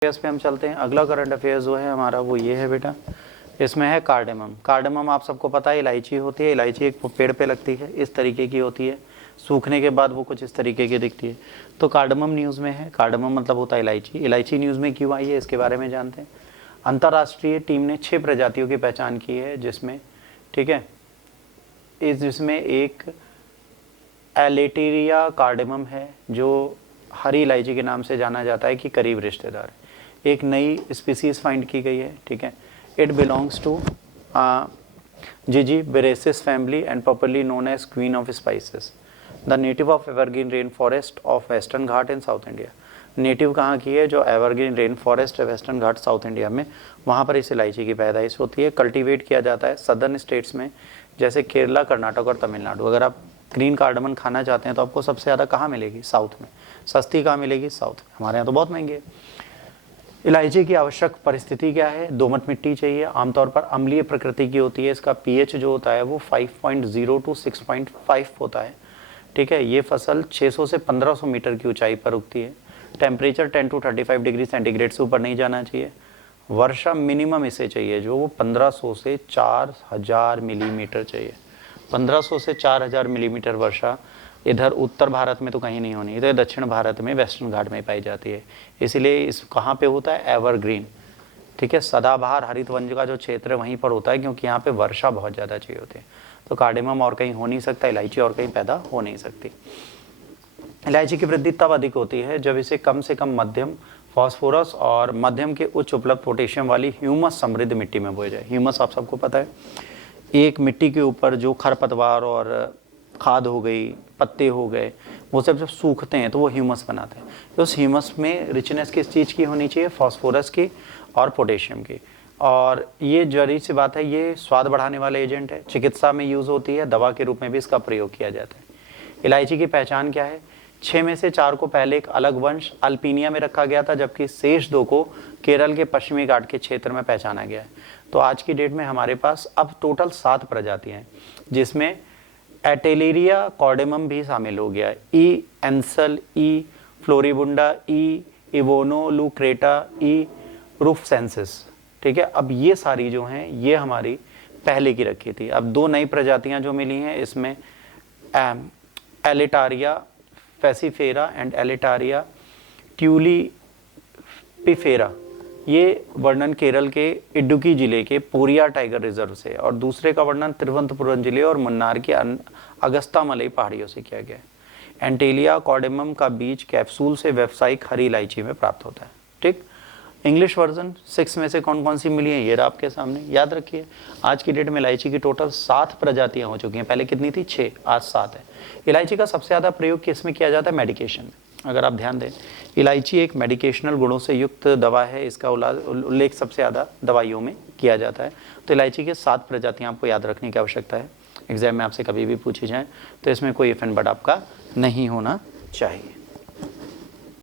Affairs पे हम चलते हैं। अगला करंट अफेयर्स जो है हमारा वो ये है बेटा, इसमें है कार्डेमम। कार्डेमम आप सबको पता है इलायची होती है। इलायची एक पेड़ पे लगती है, इस तरीके की होती है, सूखने के बाद वो कुछ इस तरीके की दिखती है। तो कार्डेमम न्यूज़ में है। कार्डेमम मतलब होता है इलायची। इलायची न्यूज़ में क्यों आई है इसके बारे में जानते हैं। अंतर्राष्ट्रीय टीम ने 6 प्रजातियों की पहचान की है, जिसमें ठीक है जिसमें एक एलेटेरिया कार्डेमम है जो हरी इलायची के नाम से जाना जाता है कि करीब रिश्तेदार है। एक नई स्पीसीज फाइंड की गई है, ठीक है। It belongs to Zingiberaceae family and popularly known as queen of spices. The native of evergreen rain forest of Western Ghat in South India. नेटिव कहाँ की है, जो एवरग्रीन रेन फॉरेस्ट है वेस्टर्न घाट साउथ इंडिया में, वहाँ पर इस इलायची की पैदाइश होती है। कल्टीवेट किया जाता है सदर्न स्टेट्स में, जैसे केरला, कर्नाटक और तमिलनाडु। अगर आप ग्रीन कार्डमम खाना चाहते हैं तो आपको सबसे ज़्यादा कहाँ मिलेगी, साउथ में। सस्ती कहाँ मिलेगी, साउथ में। हमारे यहाँ तो बहुत महंगी है। इलायची की आवश्यक परिस्थिति क्या है, दोमट मिट्टी चाहिए, आमतौर पर अम्लीय प्रकृति की होती है। इसका पीएच जो होता है वो 5.0 to 6.5 होता है, ठीक है। ये फसल 600 से 1500 मीटर की ऊंचाई पर उगती है। टेम्परेचर 10 to 35 डिग्री सेंटीग्रेड से ऊपर नहीं जाना चाहिए। वर्षा मिनिमम इसे चाहिए जो वो 1500 से 4000 मिलीमीटर चाहिए। 1500 से 4000 मिलीमीटर वर्षा इधर उत्तर भारत में तो कहीं नहीं होनी, इधर दक्षिण भारत में वेस्टर्न घाट में पाई जाती है। इसीलिए इस कहाँ पे होता है, एवरग्रीन, ठीक है। सदाबहार हरित वन का जो क्षेत्र है वहीं पर होता है, क्योंकि यहाँ पे वर्षा बहुत ज़्यादा चाहिए होती है। तो कार्डेमम और कहीं हो नहीं सकता, इलायची और कहीं पैदा हो नहीं सकती। इलायची की वृद्धि तब अधिक होती है जब इसे कम से कम मध्यम फॉस्फोरस और मध्यम के उच्च उपलब्ध पोटेशियम वाली ह्यूमस समृद्ध मिट्टी में बोया जाए। ह्यूमस आप सबको पता है, एक मिट्टी के ऊपर जो खरपतवार और खाद हो गई, पत्ते हो गए, वो सब जब सूखते हैं तो वो ह्यूमस बनाते हैं। तो उस ह्यूमस में रिचनेस किस चीज़ की होनी चाहिए, फॉस्फोरस की और पोटेशियम की। और ये जरी सी बात है, ये स्वाद बढ़ाने वाले एजेंट है, चिकित्सा में यूज़ होती है, दवा के रूप में भी इसका प्रयोग किया जाता है। इलायची की पहचान क्या है, 6 में से 4 को पहले एक अलग वंश अल्पीनिया में रखा गया था, जबकि शेष 2 को केरल के पश्चिमी घाट के क्षेत्र में पहचाना गया है। तो आज की डेट में हमारे पास अब टोटल 7 प्रजातियां हैं, जिसमें एटेलेरिया कार्डेमम भी शामिल हो गया है। ई एंसल, ई फ्लोरिबुंडा, ई इवोनोलुक्रेटा, ई रूफसेंसिस, ठीक है। अब ये सारी जो हैं ये हमारी पहले की रखी थी। अब 2 नई प्रजातियां जो मिली हैं, इसमें एलेटारिया फैसीफेरा एंड एलेटारिया ट्यूलिपिफेरा। ये वर्णन केरल के इडुक्की जिले के पोरिया टाइगर रिजर्व से, और दूसरे का वर्णन तिरुवनंतपुरम जिले और मुन्नार के अगस्तामलई पहाड़ियों से किया गया है। एंटेलिया कार्डेमम का बीज कैप्सूल से व्यावसायिक हरी इलायची में प्राप्त होता है, ठीक। इंग्लिश वर्जन 6 में से कौन कौन सी मिली है, ये रहा आपके सामने। याद रखिए, आज की डेट में इलायची की टोटल 7 प्रजातियां हो चुकी हैं। पहले कितनी थी, 6, आज 7 है। इलायची का सबसे ज़्यादा प्रयोग किसमें किया जाता है, मेडिकेशन में। अगर आप ध्यान दें, इलायची एक मेडिकेशनल गुणों से युक्त दवा है, इसका उल्लेख सबसे ज़्यादा दवाइयों में किया जाता है। तो इलायची के 7 प्रजातियाँ आपको याद रखने की आवश्यकता है। एग्जाम में आपसे कभी भी पूछी जाए तो इसमें कोई इफ एंड बट आपका नहीं होना चाहिए।